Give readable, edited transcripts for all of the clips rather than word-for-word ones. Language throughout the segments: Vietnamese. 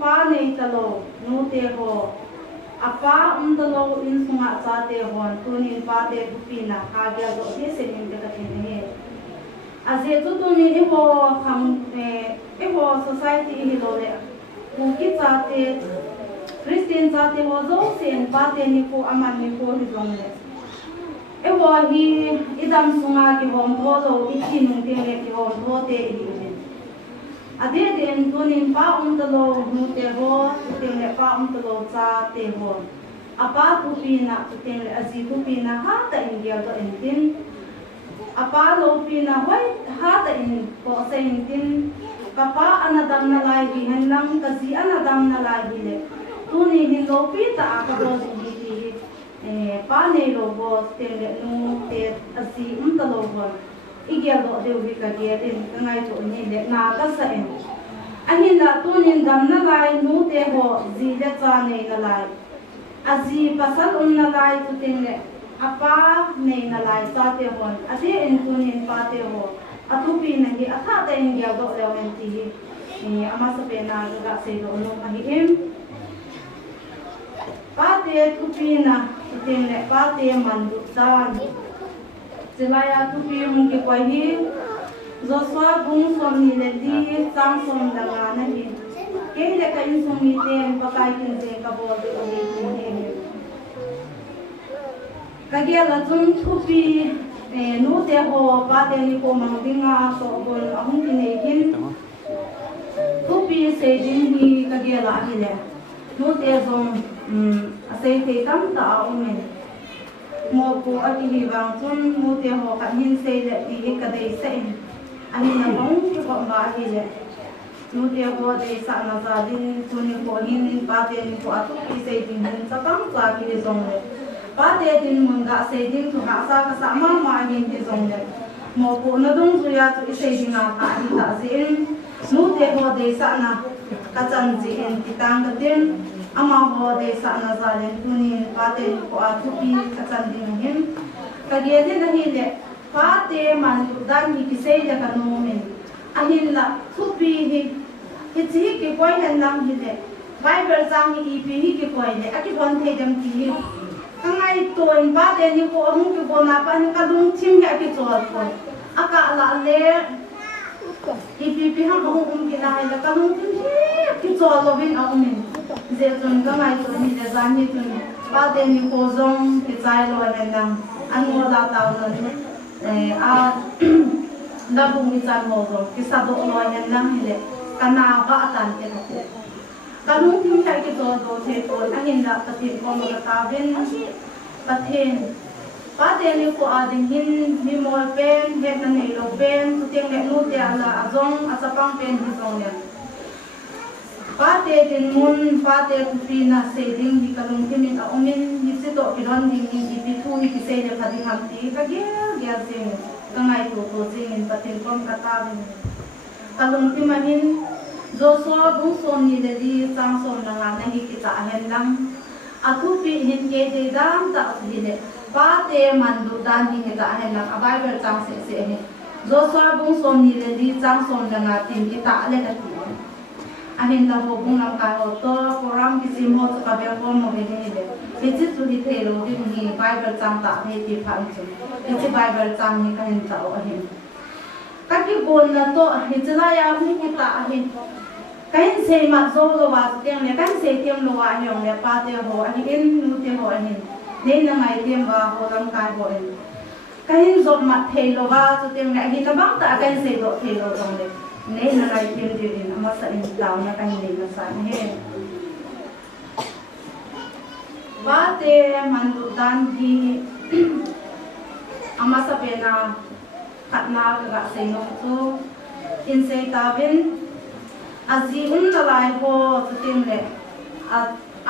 pa nei talo nu te ho apa talo in sunga cha te hon tunin pa te pina ka gya do te se nin te ka tin he aze tu tunin e ho kham e ho society hi lo le ku ki cha te Christian cha te ho zo sen pa te ni ko aman ni ko hi zong le e ho hi idam sunga ki hom tho lo i chin te le ki hom tho te hi ade den tunin pa talo nu te ho te le pa talo cha te ho apa tu pina te le azi tu pina ha ta in gel do in tin apa lo pina hoi ha ta in ko se in tin kapa anadam na lai hi han lang kazi anadam na lai hi le tuni hin lo pi ta ka do hi hi pa ne lo bo te le nu te azi talo ho igel do de wi ka ge den ngai to ni le na ka sa en ahin la tunin dam na lai nu te ho zi le cha nei na lai azi pasal na lai tu ting le apa nei na lai cha te hon ade en tunin pa te ho atupi na hi atha ta en ge do le wen ti hi ama sa pe na ga se do no a hi em pa te tupi na ting le pa te man du dan Silaya tupi mungki kwai hi Joshua bung som ni le di sang som danga na hi ke le ka in som ni ten pakai kin je ka bo de ni ni ka ge la chung tupi nu te ho pa te ni ko mang dinga so bol ahung ki ne kin tupi se din hi ka ge la hi le nu te zong asai te kam ta umen mo ko ati hi bang chun mu te ho ka hin se le ti ka dei se ani na bong ki ko ma hi le mu te ho dei sa na za din chun ko hin pa te ni ko atu ki se din hin sa kam sa ki le zong le pa te din mun ga se din tu ha sa ka sa ma hin ti zong le mo ko na dong zu ya tu se din na ka hi ta zin mu te ho dei sa na ka chan ji en ti tang ka din ama ho de sa na za le tunin pa te ko a thu pi ka chan din hin ka ge de na hi le pa te man dan hi ki se ja ka no men a hin la thu pi hi chi ki koi han nam hi le bible jang hi pi hi ki koi le a ki bon the jam ti ka ngai ton pa te ni ko mu ki bo na pa ni ka dung chim ya ki chol ko aka la le pi ham ho ki na la ka dung chim ki chol lo bin a men je chun ka mai to ni le zan ni chun pa te ni ko zong ki chai lo le nang an mo la ta lo a da bu mi chan mo zo ki sa do lo le nang le kana ba tan te ko ka lu tim chai ki zo do the ko a hin da ta tin ko mo ta ben pathen pa te ni ko a ding hin mi mo pen he na nei lo pen tu teng le nu te ala a zong a sa pang pen hi zong le pa te din mun pa te tupi na se ding di kalung kimin a omin ni se to ki ron ding ni di thu hi ki se le phadi ham ti ka ge se ka ngai to jing in patin kom ka ta bin kalung ti mahin Joshua bung son ni le di sang son na na hi ki ta hen lang a tupi hin ke de dam ta hi le pa te man du dan hi ta hen lang a bible chang se he Joshua bung son ni le di sang son na nga tin ki ta le ka ti ahin la ho bung lam ka ho to program ki sim ho ka be ko mo be ni de ki chi su di the lo di ni bible chang ta he ti phan chu ki chi bible chang ni ka hin ta o ahin ka ki bon na to hi chla ya hu ki ta ahin kain se ma zo lo wa tiang le kan se tiang lo wa yong le pa te ho ahin in nu te ho ahin ne na ngai tiam wa ho lam ka ho en kain zo ma the lo wa chu tiang le ahin na bang ta kain se lo the lo jong le ne na ngai tiam di in ama sa in taw na kan ne na sa he ba te man lu dan di ama sa pe na khat na ga se no chu in se ta bin azi la lai ho chu tim le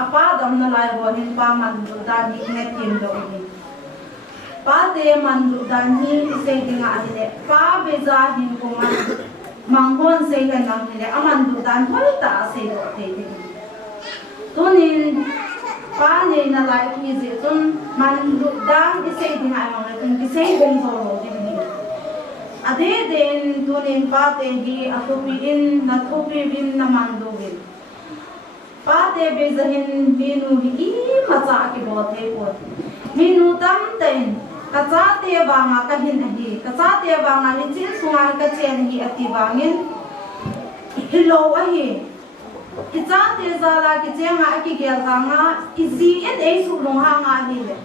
apa dam na lai ho hin pa man lu dan di ne tim do ni pa te man lu dan ni se dinga le pa be za hin ko man manghon se ga nam ni le aman du dan hol ta se do te ni tunin pa ne na lai ki je tun man lu dan di se dinga ma le tun ki se bong zo lo di ni ade den tunin pa te gi atupi in na thupi bin na man do bin te bezahin minu hi macha ki bote pot minu tam ten kacha te wanga ka hin hi kacha te wanga ni chin sungai ka chen hi ati wangin hello a hi kicha te zala ki chenga ki gel wanga izi en ei su long ha nga hi le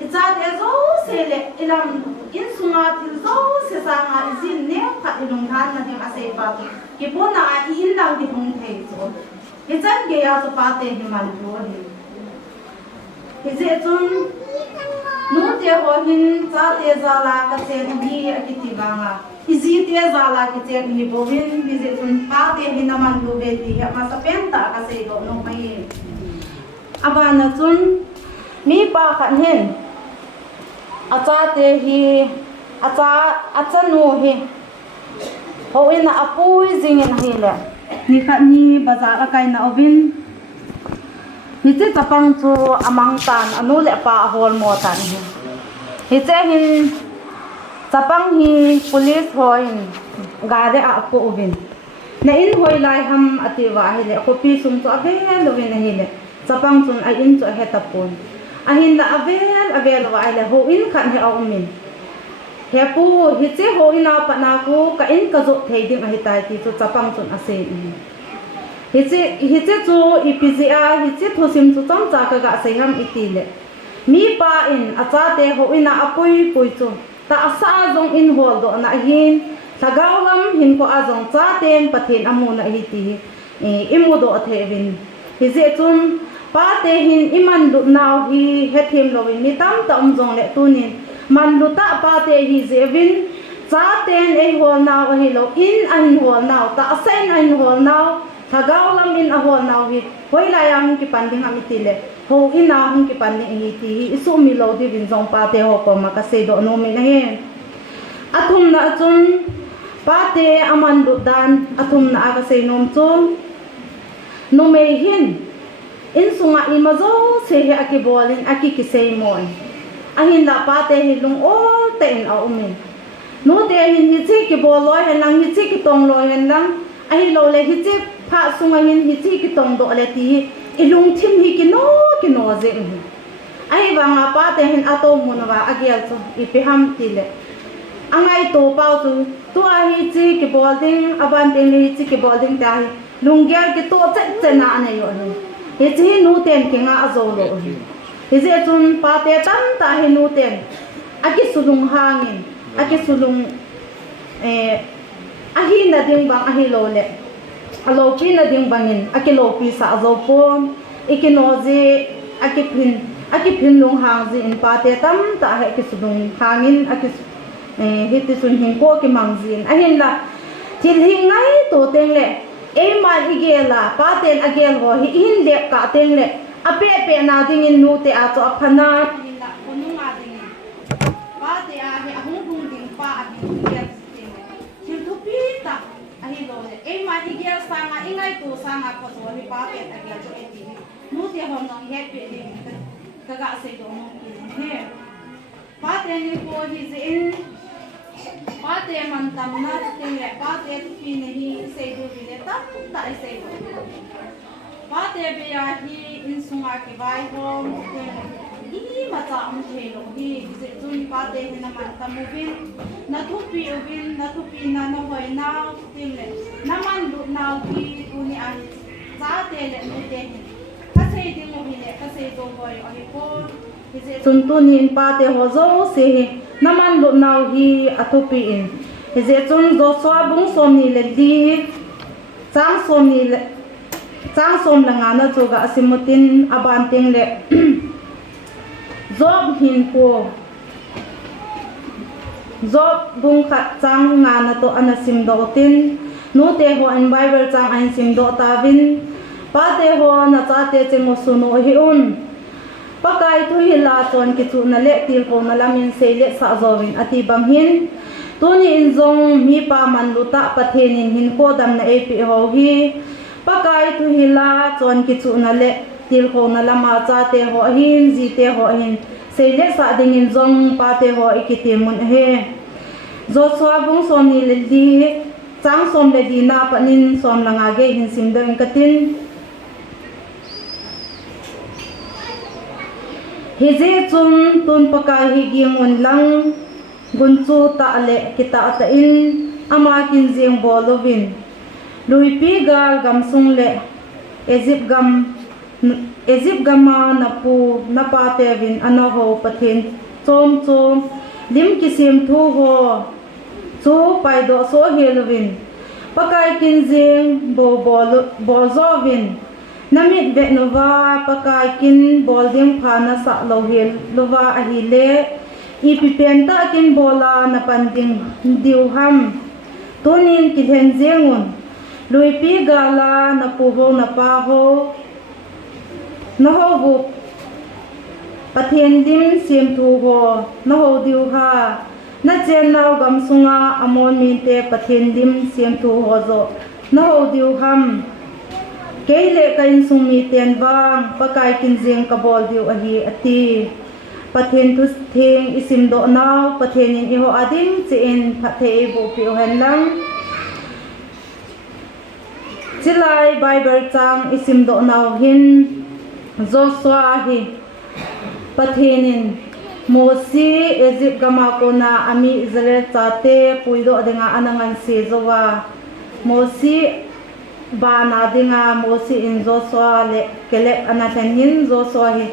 kicha te zo se le ilam in sunga til zo se sa nga izin ne ka ilung han na ding ase pa ki pona a in lang di hung thei zo Hizan gaya so pate himan do hi. Hize chun nu te ho hin cha te zala ka chen hi akiti banga. Izi te zala ki chen hi bo hin hize chun pate hinaman do be ti ha ma sa penta ka se do no mai. Abana chun mi pa khan hin acha te hi acha nu hi. Ho ina apui zingin hi le. Ni khat ni bazar akai na ovin ni che tapang chu amang tan anu le pa hol mo tan hi che hin tapang hi police hoin gare a po ovin na in hoi lai ham atiwa hi le kopi sum chu ave lovin hi le tapang chun a in chu he tapon a hin la avel wa ile ho in khan he aumin he pu hi che ho ina pa na ku ka in ka zo thei ding a hi tai ti chu chapang chun ase hi che chu ipza hi che thosim chu cham cha ka ga se ham itile mi pa in acha te ho ina apui pui chu ta asa zong in hol do na hin thagaw lam hin ko azong cha ten pathin amu na hi ti imu do the vin hi je chun pa te hin iman lu naw hi he thim lo mi tam tam jong le tunin man luta pa te hi zevin cha ten ei hol naw hi lo in an hol naw ta asen an hol naw thagaw lam in a hol naw hi hoi la yang ki panding am itile ho ina hum ki panding hi ti isu mi lo di bin jong pa te ho ko ma ka se do no mi na he athum na chun pa te aman lu dan athum na ka se nom chun no me hin in sunga imazo se he akibolin akiki se mon ahin la pa te hi lung o te in a umin no te hin hi chi ki bol loi hen lang hi chi ki tong loi hen lang ahi lo le hi chi pha sunga hin hi chi ki tong do le ti ilung thim hi ki no je ahi wa nga pa te hin ato mun wa agial chu ipi ham ti le angai to pau chu tu a hi chi ki bol ding aban te hi chi ki bol ding ta hi lung gyal ki to che na ne yo ni hi chi nu ten ki nga azo lo hi je chun pa te tam ta hi nu ten aki sulung hangin aki sulung ahi na ding bang ahi lo le alo pi na ding bangin aki lo pi sa azo pon ikinoje aki phin lung hang ji in pa te tam ta he ki sulung hangin aki hi ti sun hin ko ki mangjin ahin la thil hi ngai to teng le e ma igela pa ten agel ho hi in le ka teng le ape pe na ding in nu te a to aphana hin la konu ma ding pa te a hi ahung hung ding pa a ding gel teng thil thu pi ta ahi lo le e ma igel sanga ingai tu sanga ko so hi pa pe agel to eti nu te hom nong he pe ding ka ga se do mo he pa te ni ko hi zin Pate man tam na ting le pate pi nahi se do bile tam ta se do pate be ya hi in sunga ki vai hom hi ma cha am the lo hi se chun pate ni na man tam ubin na thu pi ubin na thu pi na no hoi na ting le na man lu na ki tu ni an cha te le nu te ka se ding mo hi le ka se do hoi ani ko chun tu ni in pate ho zo se naman lu naw hi atupi in je chun zo so bung som ni le di chang som la nga na choga asimutin aban teng le job hin ko job bung khat chang nga na to anasim do tin nu te ho an bible chang an sim do ta vin pa te ho na cha te chemo suno hi un pakai tu hila ton ki chu na le til ko na lamin se le sa zowin ati bang hin tuni in zong mi pa man luta pathenin hin ko dam na epi ho hi pakai tu hila ton ki chu na le til ko na lama cha te ho hin ji te ho hin se le sa ding in zong pa te ho ikiti mun he zo so bung som ni le di chang som le di na panin som langa ge hin sim dang katin Hiji chun tun pakai higing on lang gunchu ta le kita ta in ama kinjing bolovin luipi gal gamsung le Egypt gama napu napatevin anaho pathin chom chom lim kisim thu ho chu paido so helovin pakai kinjing bozovin namit ve nova pakai kin bolding phana sa lohel lova ahile ipipenta kin bola na panding diuham tunin kilhen zengun luipi gala na puho na paho nahobu pathendim sim thu ho naho diuha na chenau gamsunga amon minte pathendim sim thu ho zo naho diuham keile kain sumi ten wang pakai kinjing kabol diu ahi ati pathen thu theng isim do naw pathenin iho adim chin phathe bo pi hen lang chilai bible chang isim do naw hin Joshua hi pathenin Mosi Egypt gama kona ami Israel chate puido denga anangan se zowa Mosi bana dinga Mosi in Joshua le kelep anathenin Joshua hi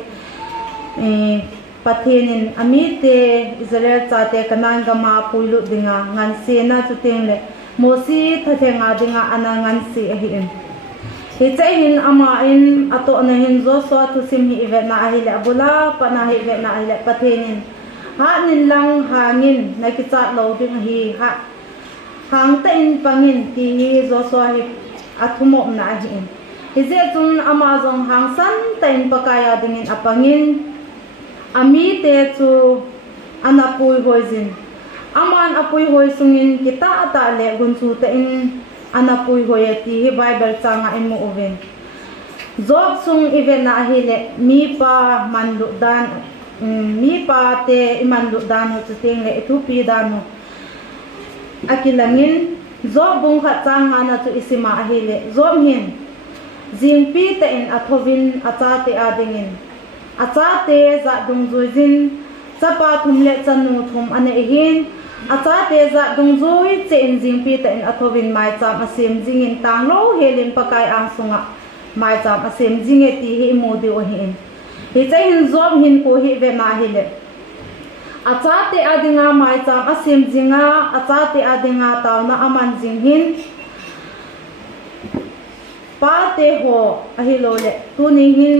pathenin ami te Israel chate kanang gama puilu dinga ngan se na chuting le Mosi thathenga dinga anangan se hi hicahin ama in ato na hin Joshua tusim hi ivet na ahile abula pana hi ivet na ahile pathenin hanin lang hangin nakichat lo ding hi ha hang ta in pangin ki hi Joshua hi athumom na hi hije tun ama jong hang san ta in pakaya dingin apangin ami te chu anapui hoizin aman apui hoi sungin kita ata le gunchu ta in anapui hoyati hi Bible changa imu uven job sung even na ahile mi pa manlu dan mi pa te imanlu dan ho chuting le ethupi dan ho akilangin job bung kha changa na chu isima ahile job hin jingpi te in athovin achate adingin achate za dung joijin chapa thumle chanu thum ane hin acha te za dungzui chen jingpi ta in athovin mai cham asem jingin tanglo helin pakai ang sunga mai cham asem jinge ti hi modi o hin hi chain zob hin ko hi ve na hi le acha te adinga mai cham asem jinga acha te adinga tauna aman jing hin pa te ho ahilo le tuni hin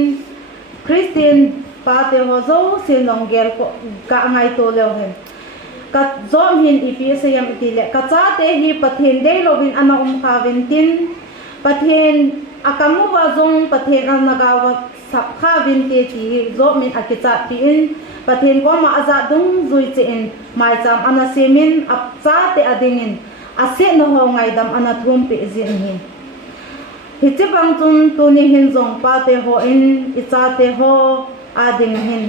Christian pa te ho zo silongel ko ka ngai to le hen kat zom hin ipi sayam itile kacha te hi pathen dei lovin ana khaventin pathen akamu wa zong pathen anagawa sap khavin te ti zom min akicha ti in pathen ko ma aza dung zui che in mai cham ana semin apcha te adingin ase no ho ngai dam ana thum pe zin hi hiche bang chun tuni hin zong pa te ho in icha te ho ading hin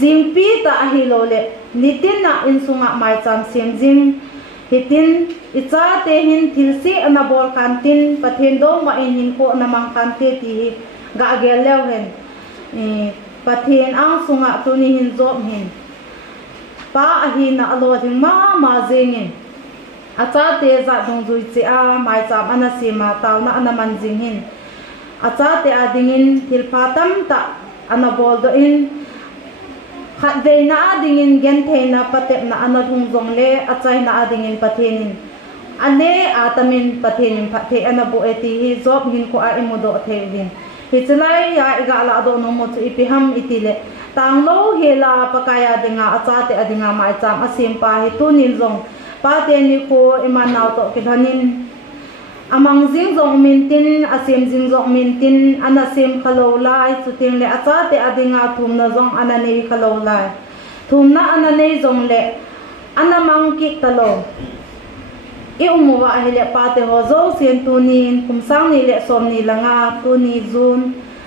jingpi ta ahilo le nitin na insunga mai cham sem jing hitin icha te hin thilsi anabol kantin pathen do ma in hin ko namang kante ti ga gel lew hen pathen ang sunga tuni hin job hin pa ahi na alo ding ma jing acha te za dong zui che a mai cham ana sima taw na anaman jing hin acha te adingin thilphatam ta anabol do in khat ve na adingin gen the na patep na anadung jong le achai na adingin pathenin ane atamin pathenin phathe anabu eti hi job hin ko a imudo thevin hi chlai ya iga la do no mo chu ipiham itile tanglo hela pakaya dinga achate adinga mai cham asim pa hi tunin jong pate ni ko imanaw to kidhanin amang jing jong mintin asim jing jong mintin anasim khalolai chuting le achate adinga thumna jong anane khalolai thumna anane jong le anamang ki talo e umuwa hele pate ho zo sen tunin kumsang ni le som ni langa tuni jun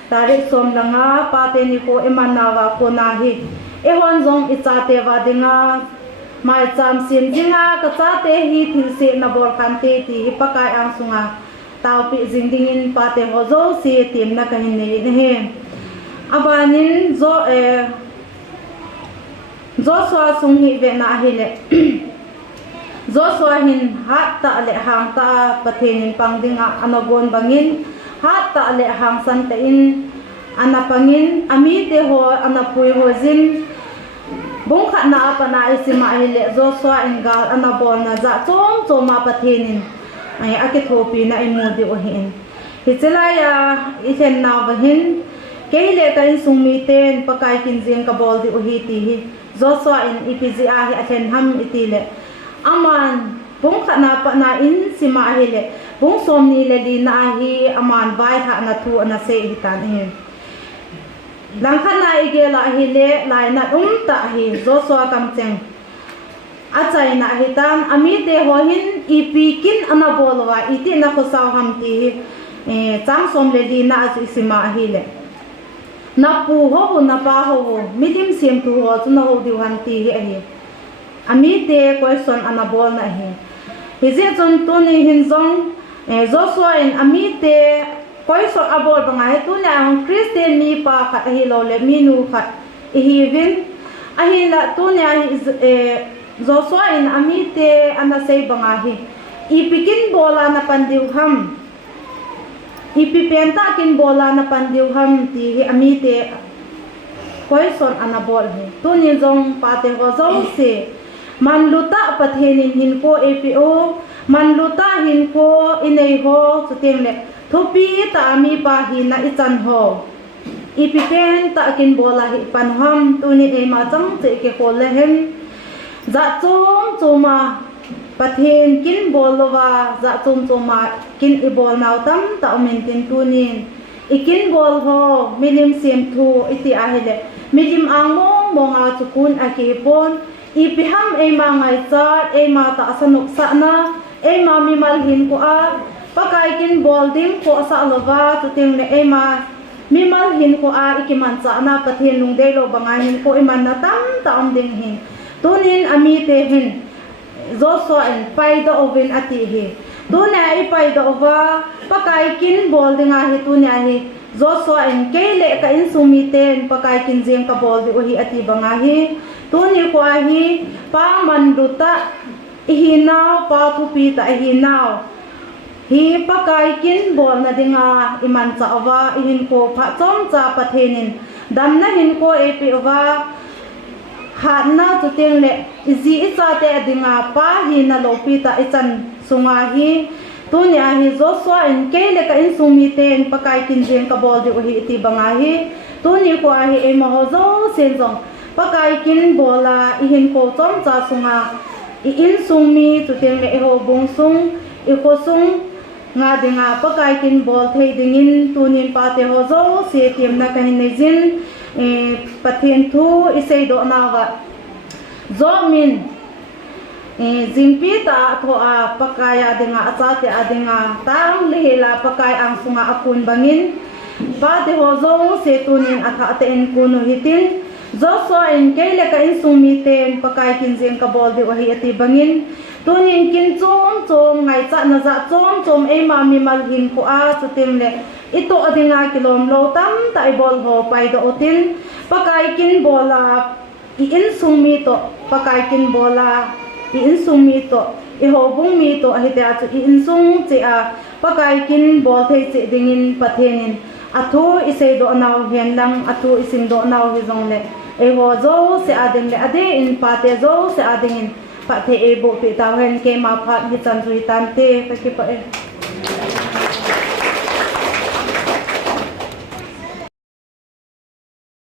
tarik som langa pate ni ko emanawa ko nahi e hon jong ichate wadinga mai cham sim jinga ka chate hi thilse na bor kante ti pakai ang sunga taw pi jingdingin pate ho zo se tim na kahin ne he abanin zo Joshua sung hi ve na hi le Joshua hin hat ta le hang ta pathin pangdinga anagon bangin hat ta le hang san ta in anapangin ami te ho anapui ho jin bung khat na apa na isima hi le Joshua in gal anabol na za chom choma pathin ai akithopi na imodi o hin hichelaya isen na bahin keile ka in sungmi ten pakai kinjeng ka bol di o hi ti hi Joshua in ipga hi athen ham itile aman bung khana pa na in sima hi le bung somni le di na hi aman vai tha na thu na se hi tan hi lang khana ige la hi le lai na ta hi Joshua kam cheng achai na hi tan ami te ho hin ipikin anabolwa iti na ko saw ham ti chang som le di na sima hi le na pu ho na pa ho midim sem tu ho chu na ho di wan ti hi hi ami te question anabol na hi hize chon tu ni hin zong Joshua in ami te question abol banga he tu na Christian mi pa khat hi lo le minu khat hi vin a hi la tu na Joshua in ami te ana sei banga hi ipikin bola na pandiu ham ipipenta kin bola na pandiu ham ti hi ami te question anabol hi tu ni zong pa te ho zong se manluta pathenin hin ko APO manluta hin ko inei ho chuteng le thupi ta ami pa hi na ichan ho ipipen ta kin bola hi panham tuni e ma chang che ke ko le hen za chom choma pathen kin bolwa za chom choma kin i bol naw tam ta umin tin tunin ikin bol ho milim sem thu iti ahile milim angmong monga chukun akipon ipiham ema ngai chat ema ta sanuk sana ema mimal hin ko a pakai kin bol dim ko sa lova tuting le ema mimal hin ko a ikiman cha na pathen lungdei lo bangai hin ko iman na tam ta ding hin tunin ami te hin Joshua in paida ovin ati hi tuna i paida ova pakai kin bol dinga hi tuna hi Joshua in keile ka in sumiten pakai kin jeng ka bol di hi ati banga hi tuni ko hi pa manduta ihinaw pa thupi ta ihinaw hi pakai kin bol na dinga iman cha ova ihin ko pha chom cha pathenin dam na hin ko epi ova hatna tuteng le izi icha te dinga pa hi na lopi ta ichan sunga hi tunya hi Joshua in keile ka in sumiten pakai kin jeng ka bol di hi ti banga hi tuni ko hi e mo zo sen jong pakai kin bola ihin ko chom cha sunga I in sumi tuteng le ho bung sung I ko sung nga dinga pakai kin bol thei dingin tunin pa te ho zo se tiam na kahin nei jin pathen thu isei do nawa zomin jingpi ta tho a pakaya dinga acha te adinga tang lehela pakai ang sunga akun bangin pa te ho zo se tunin atha te en kunu hitin Joshua in keile ka in sumiten pakai kin jeng ka bol de wahi ati bangin tunin kin chom chom ngai cha na za chom chom e ma mi mal hin ko a chutim le ito adinga kilom lo tam tai bol ho pai do otin pakai kin bola I in sumi to pakai kin bola I in sumi to I ho bung mi to hi ta chu I in sung che a pakai kin bol thei che dingin pathenin athu isei do naw hen lang athu isim do naw hi jong le e ho zo se ading le ade in pa te zo se ading in pa the e bo pe ta hen ke ma phat hi chan tui tan te ta ki pa e